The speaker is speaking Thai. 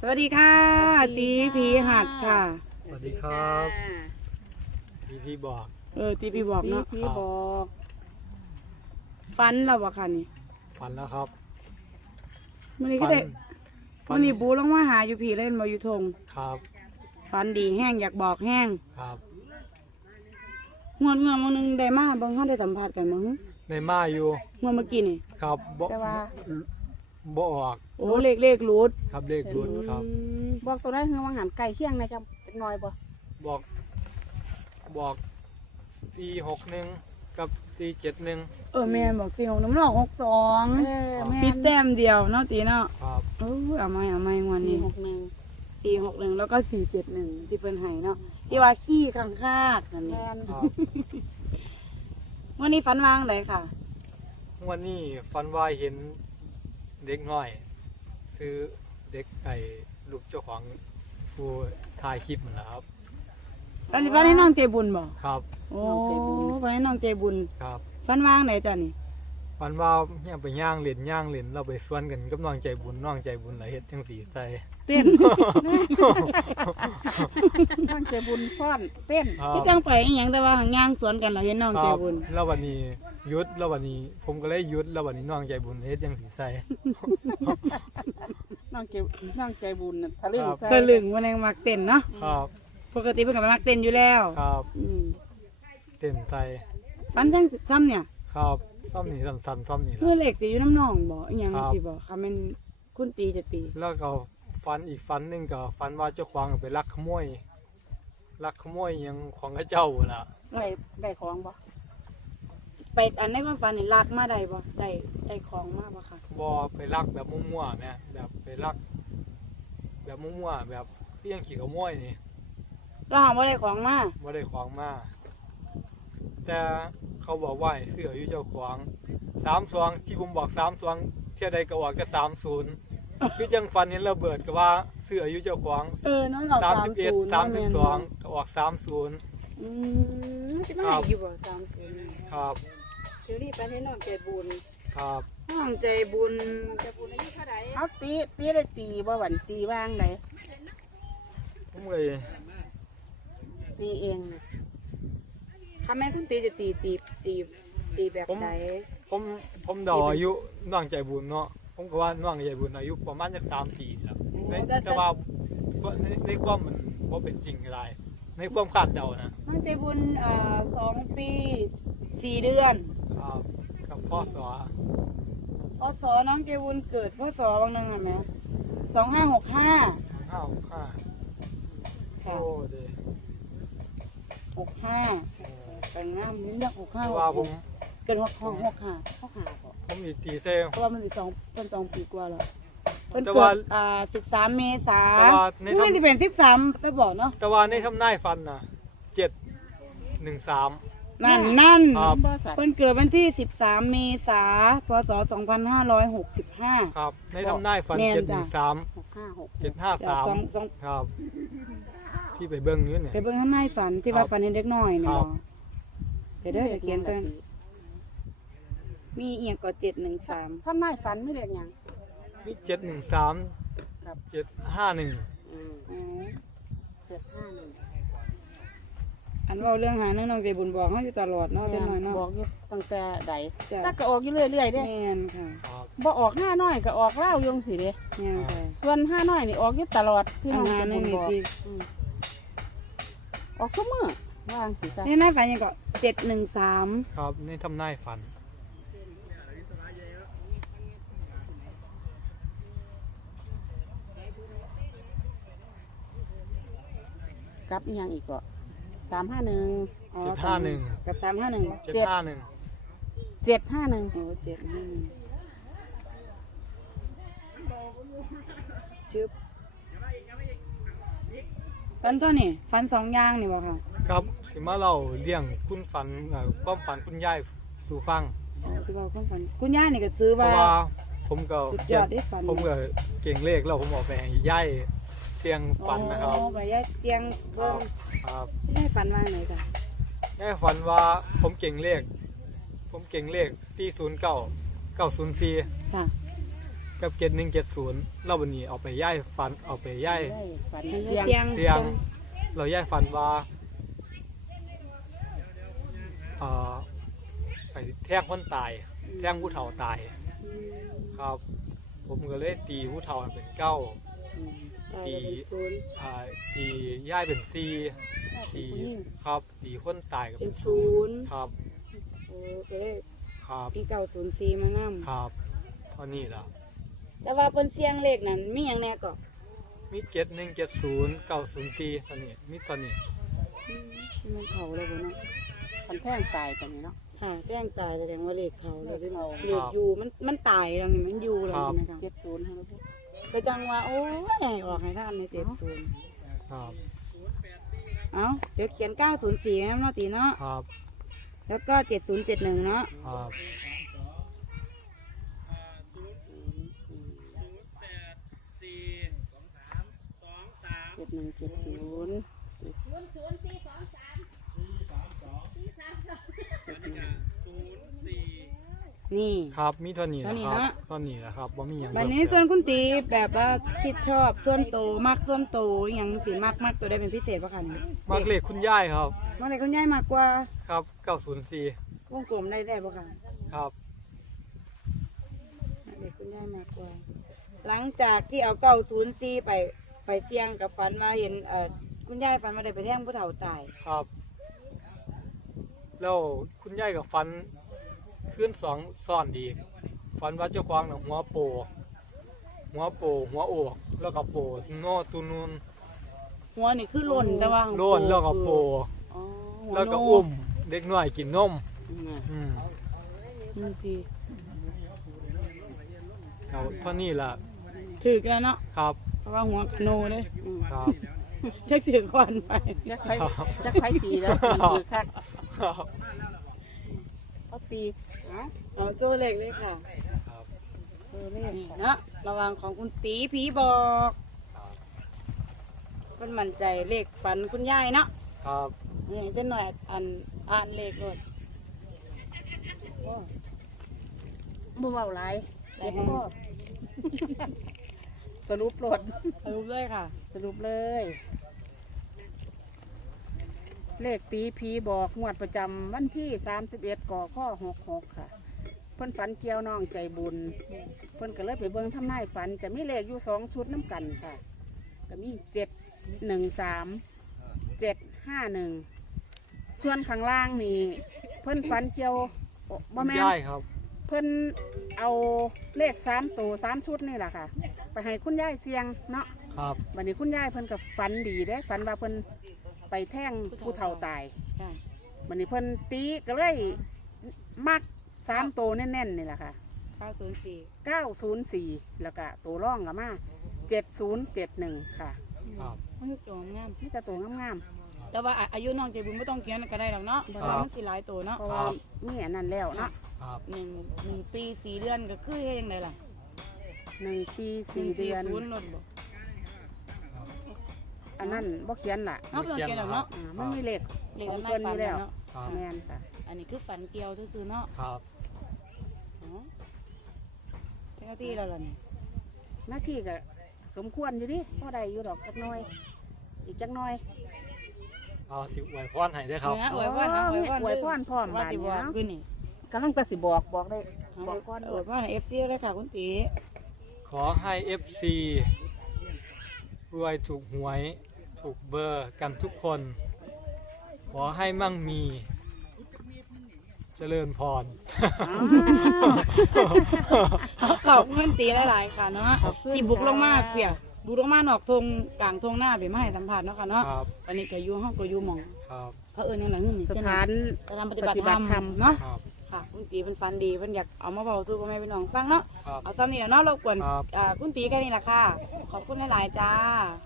สวัสดีค่ะ ตีผีหัดค่ะ สวัสดีครับพี่พี่บอก เออ ตีผีบอกพี่เนาะพี่บอกฟันเราบ่ค่ะนี่ฝันแล้วครับมันนี้ก็ได้ฝัมันนี้บูลงมาหาอยู่ผีเล่นมาอยู่ทงครับ ฟันดีแห้งอยากบอกแห้งครับงวดเมื่อมื้อนึงได้มาเบางเขาได้สัมภาษณ์กันมั้งในมาอยู่งวดเมื่อกี้นี่ครับบ่แต่ว่า บ่ออกโอ้เลขเลขรูดครับเลขรุดครับ อืมบอกตัวได้คือว่าหันไก่เคียงนะจ๊ะจักหน่อยบ่บอกบอกสี่หกหนึ่งกับสี่เจ็ดหนึ่งเออแม่นบอกตีของน้ำหนอกหกสองเออแม่ฟิตแต้มเดียวเนาะตีเนาะครับเออเอาไม่เอาไม่งวดสี่นี้หกหนึ่งสี่หกหนึ่งแล้วก็สี่เจ็ดหนึ่งที่เพิ่นให้เนาะที่ว่าขี้ข้างคากนั่นแมนี่นครับวันนี้ฟันวางไหนค่ะ วันนี้ฝันว่าเห็น เด็กน้อย ซื้อเด็กไอ้ลูกเจ้าของผู้ถ่ายคลิปนั่นแหละครับอันนี้ฟันให้น้องเจบุญบ่ครับ โอ้ฟันให้น้องเจบุญครับฟันวางไหนจ้ะนี่ ฝันว่าเนี่ยไปย่างเล่นย่างเล่นเราไปสวนกันกับน้องใจบุญน้องใจบุญหลายเฮ็ดจังสีใส่เต้นตั้งใจบุญฟ้อนเต้นครับที่จังไปอีหยังแต่ว่าหางย่างสวนกันเราเห็นน้องเจบุญครับแล้ววันนี้หยุดแล้ววันนี้ ผมก็เลยหยุดแล้ววันนี้น้องใจบุญเฮ็ดจังสีใส่น้องใจน้องใจบุญน่ะทะลึ่งครับใจเธอลึงวันนึงมักเต้นเนาะครับปกติเพิ่นก็ไปมักเต้นอยู่แล้วครับอืมเต้นใส่ฟันจังซ้ำเนี่ย ครับ ซ่อมนี่ซ้ำซ้ำซ่อมนี่เพื่อละเหล็กตีอยู่น้ำหนองบ่อีหยังครับ สิบ่คำเป็นคุณตีจะตีแล้วก็ฟันอีกฟันหนึงก็ฟันว่าเจ้าของไปลักขโมยลักขโมยหยังของพระเจ้าล่ะได้ได้ของบ่ไปอันในความฝันนี่ลากมาได้บ่ได้ได้ของมาบ่ค่ะบ่ไปลักแบบมั่วๆแม่แบบไปลัก แบบมั่วๆแบบเพียงขี่ขโมยนี่ เราหาว่าได้ของมาบ่ได้ของมาแต่ เขาบอกว่าให้เสืออยู่เจ้าของสามสองที่ผมบอกสามสองเที่ยใดก็ออกก็สามศูนย์คือจังฟันเห็นระเบิดก็ว่าเสืออยู่เจ้าของเออน้องเอาสามสามสิบเอ็ดศูนย์สามสิบสองก็ออกสามศูนย์อืมจะมาครัให้บอยู่บ่สามศูนย์ครับเดี๋ยวรีบไปให้น้องใจบุญครับน้องใจบุญใจบุญอายุเท่าไหร่เอาตีตีได้ตีบ่หวันตีว่างไหนผมเลยตีเองน่ะ ถ้าแม่คุณตีจะตีตีตีตีแบบใดผมผมเดาอายุน้องใจบุญเนาะผมก็ว่าน้องใจบุญอายุประมาณจักสามปีแล้วในแต่ว่าบ่ในในความมันบ่เป็นจริงอะไรในความคาดเดานะน้องใจบุญเอ่อสองปีสี่เดือนครับกับพ่อสอพศน้องใจบุญเกิดพศบางนึงอะแม่สองห้าหกห้าห้าหกห้าค่ะโอ้เดหกห้า แต่งงามนี่เรียกหกห้าแต่ว่าผมเกิดหกหกหกห้าเขาหาบ่ผมอีตีเซ่เพราะว่ามันสิสองเป็นสองปีกว่าแล้วเพิ่นแต่เกิว่าดอ่าสิบสามเมษาแต่ว่าในนี่ทำจะเป็นสิบสามจะบอกเนาะแต่ว่าในทำนายฟันนะเจ็ดหนึ่งสามนั่นนั่นครับบ่สัตว์เพิ่นเกิดวันที่สิบสามเมษาพศสองพันห้าร้อยหกสิบห้าครับ ในทำนายฟันแม่นเจ็ดหจ้ะนึ่งสามหกห้าหกเจ็ดห้าสามสองสองครับ ที่ไปเบิ้งอยู่เนี่ยไปเบิ่งข้างในฝันที่ว่าครับฝันเห็นเด็กน้อยเนี่ย ครับเนาะเดี๋ยวเด้อจะเขียนเป็นมีเอียงก็เจ็ดหนึ่งสามทำนายฝันไม่เรียกหยังมีเจ็ดหนึ่งสามครับเจ็ดห้าหนึ่งอืมอ๋อเจ็ดห้าหนึ่งอันเว่าเรื่องหาเนื่องน้องใจบุญบอกเขาอยู่ตลอดเนาะเป็นน้อยเนาะ บอกอยู่ตั้งแต่ใดจ้ะ ถ้าก็ออกอยู่เรื่อยๆเด้แม่นค่ะครับบ่ออกห้าน้อยก็ออกเล่าวยงสิเด้แม่นค่ะส่วนห้าน้อยนี่ออกอยู่ตลอดที่อาน้องหารจะในบุญนี่บอกที่อืมออกทุกมื้อ ว่างสิจ้ะนี่นายฝันยังก็เจ็ดหนึ่งสามครับในทำนายฟันกับอีหยังอีกก็สามห้าหนึ่งอ๋อเจ็ดห้าหนึ่ง กับสามห้าหนึ่งเจ็ดห้าหนึ่งเจ็ดห้าหนึ่งโอ้เจ็ดห้าหนึ่งจึ๊บฟันตัวนี่ฟันสองอย่างนี่บอกค่ะ ครับ สิมาเราเลี้ยงคุณฝันเอ่อความฝันคุณยายสู่ฟังอ๋อที่บอกความฝันคุณย่านี่ก็ซื้อเพว่า ราะว่าผมก็สุดยเขียอนดได้ฝันผมก็เก่งเลขแล้วผมเออกไปให้ยายเตียงฝันนะครับอ๋อไปย่าเตียงคเบิ่รังบครับย่าฝันว่าไหนจ้ะยายฝันว่าผมเก่งเลข ผมเก่งเลข 409 904 ค่ะกับเจ็ดหนึ่งเจ็ดศูนย์เราวันนี้เอาไปย่ายฟันเอาไปย่ายได้ฝันเสีเสียงยงเสียง เราย่ายฟันว่า เอ่อไปแท่งคนตาย แท่งผู้เฒ่าตาย ครับ ผมก็เลยตีผู้เฒ่าให้เป็นเก้าอืมตีศูนย์อ่าตีย่ายเป็นซีตีครับตีคนตายกับเป็เป็นนศูนย์ครับโอ้ก็เลยครับพี่เก่าศูนย์สี่มานั่ครับเท่านี้ละแต่ว่าเป็นเสียงเลขนั้นมีอย่างแน่ก็มีเจ็ดหนึ่งเจ็ดศูนย์เก้าศูนย์ตีตอนนี้มีตอนนี้ที่มันเขาเลยบ่เนาะ คันแท่งตายกันนี่เนาะ ค่ะแจ้งตายแสดงว่าเลขเขาเลยที่เลขเขา เลขอยู่มันมันตายแล้วนี่มันอยู่แล้วใช่ไหมครับเจ็ดศูนย์ให้เราพูดก็จังว่าโอ้ยออกให้ท่านในเจ็ดศูนย์ครับเอ้าเดี๋ยวเขียนเก้าศูนย์สี่นะเนาะตีเนาะครับแล้วก็เจ็ดศูนย์เจ็ดหนึ่งเนาะครับเจ็ดหนึ่งเจ็ดศูนย์ นี่ ครับมีเท่านี้เท่านี้นะครับเนาะเท่านี้นะครับว่ามีอย่างวันนี้ส่วนคุณตีแบบว่าคิดชอบส่วนโตวมักส่วนโตวอหย่างสีมักมักตัวได้เป็นพิเศษป่ะคะนี่มากเลขคุณย่ายครับมักเลยคุณยายมากกว่า ครับเก้าศูนย์สี่วงกลมได้ได้ป่ะคะครับมักเลยคุณยายมากกว่า หลังจากที่เอาเก้าศูนย์สี่ไปไปเสี่ยงกับฝันว่าเห็นเอ่อคุณยายฝันว่าได้ไปแท่งผู้เฒ่าตายครับ แล้วคุณย่ายกับฟันขึ้นสองซ่อนดีฟันว่าเจ้าควางน่ะหัวโป หัวโป หัวโอกแล้วก็โปโน่ตุนูนหัวนี่คือหล่นแต่ว่าโล่นแล้วก็โป อ๋อหัแล้วก็โน่อุ้มเด็กน้อยกินนมน่ะอืมนี่สิครับเท่านี้ล่ะ ถือกันเนาะครับ เพราะว่าหัวกระโนเลยอืม ครับ จะถือควันไปจะใครจะใครตีแล้วตีคือคักครับเขาตีเอ้าเอาโจ้เล็กเลยค่ะครับเออเลขนี่ค่ะเนาะระวังของคุณตีผีบอกมันมั่นใจเลขฝันคุณยายเนาะครับนี่เจะหน่อยอันอ่านเลขรถบ่เบาหลายเจ็บคอ สรุปรถรู้เลยค่ะ สรุปเลย เลขตีผีบอกงวดประจำวันที่ 31ก่อข้อ66 ค่ะ เพิ่นฝันเกี่ยวน้องใจบุญ เพิ่นก็เลยไปเบิ่งทำนายฝันจะมีเลขอยู่สองชุดน้ำกันค่ะ ก็มีเจ็ดหนึ่งสามเจ็ดห้าหนึ่งส่วนข้างล่างนี่เพิ่นฝันเกี่ยวโอ้บ่คุณแม่นย่ายครับ เพิ่นเอาเลขสามตัวสามชุดนี่แหละค่ะ ไปให้คุณยายเสียงเนาะครับวันนี้คุณยายเพิ่นกับฝันดีเด้ฝันว่าเพิ่นไปแท่งผู้เฒ่าตายค่ะวันนี้เพิ่นตีก็เลยมักสามตัวแน่นๆนี่แหละค่ะ904เก้าศูนย์สี่แล้วก็ตัวร่องก็มาเจ็ดศูนย์เจ็ดหนึ่งค่ะครับ มันคือตัวงาม นี่แต่ตัวงามแต่ว่าอายุน้องใจบุญไม่ต้องเขียนก็ได้หรอกเนาะเพราะว่ามันสิหลายตัวๆเนาะเพราะว่ามีอันนั้นแล้วเนาะครับหนึ่งหนึ่งปีสี่เดือนก็คือเฮ็ดยังไงล่ะ หนึ่งปีสี่เดือน ศูนย์ลดบ่อันนั้นบ่เขียนล่ะเนาะเพิ่นเขียนหรอกเนาะอ่ามันมีเลขเลขของน้ำเพิ่นายนอฝันยู่แล้วเนาะครับแม่นค่ะอันนี้คือฝันเกี่ยวซื่อๆเนาะครับอ๋อเจ้าหน้าที่แล้วล่ะนี่หน้าที่ก็สมควรอยู่ดิพอได้อยู่ดอกจักหน้อย อีกจักหน้อยเอาสิอวยพรให้ด้วยครับ เนะอวยพรนะอวยพรอวยพรพร้อมว่าบาดตินี้บอกเนาะขึ้นนี่กำลังแตะสิบอกบอกได้ เอาบอกก่อน อวยพรให้ FC เลยค่ะคุณตี ขอให้ FC รวยถูกหวยถูกเบอร์กันทุกคน ขอให้มั่งมี เจริญพร ขอบคุณตีหลายๆค่ะเนาะที่บุกลงมาเปียบุกลงมานอกทงกลางทงหน้าไปมาให้สัมผัสเนาะค่ะเนาะครับ อันนี้ก็อยู่ห้องก็อยู่หมองครับเพราะเอิญนั่นแหละนี่สเจ้าหถาน้าน สถานปฏิบัติธรรมเนาะครับ ค่ะคุณตีเป็นฟันดีเพิ่นอยากเอามาเบาสู่พ่อแม่พี่น้องฟังเนาะครับ เอาซ้ำนี่แหละเนาะรบกวนครับ อ่าคุณตีแค่นี้แหละค่ะ ขอบคุณหลายๆจ้าค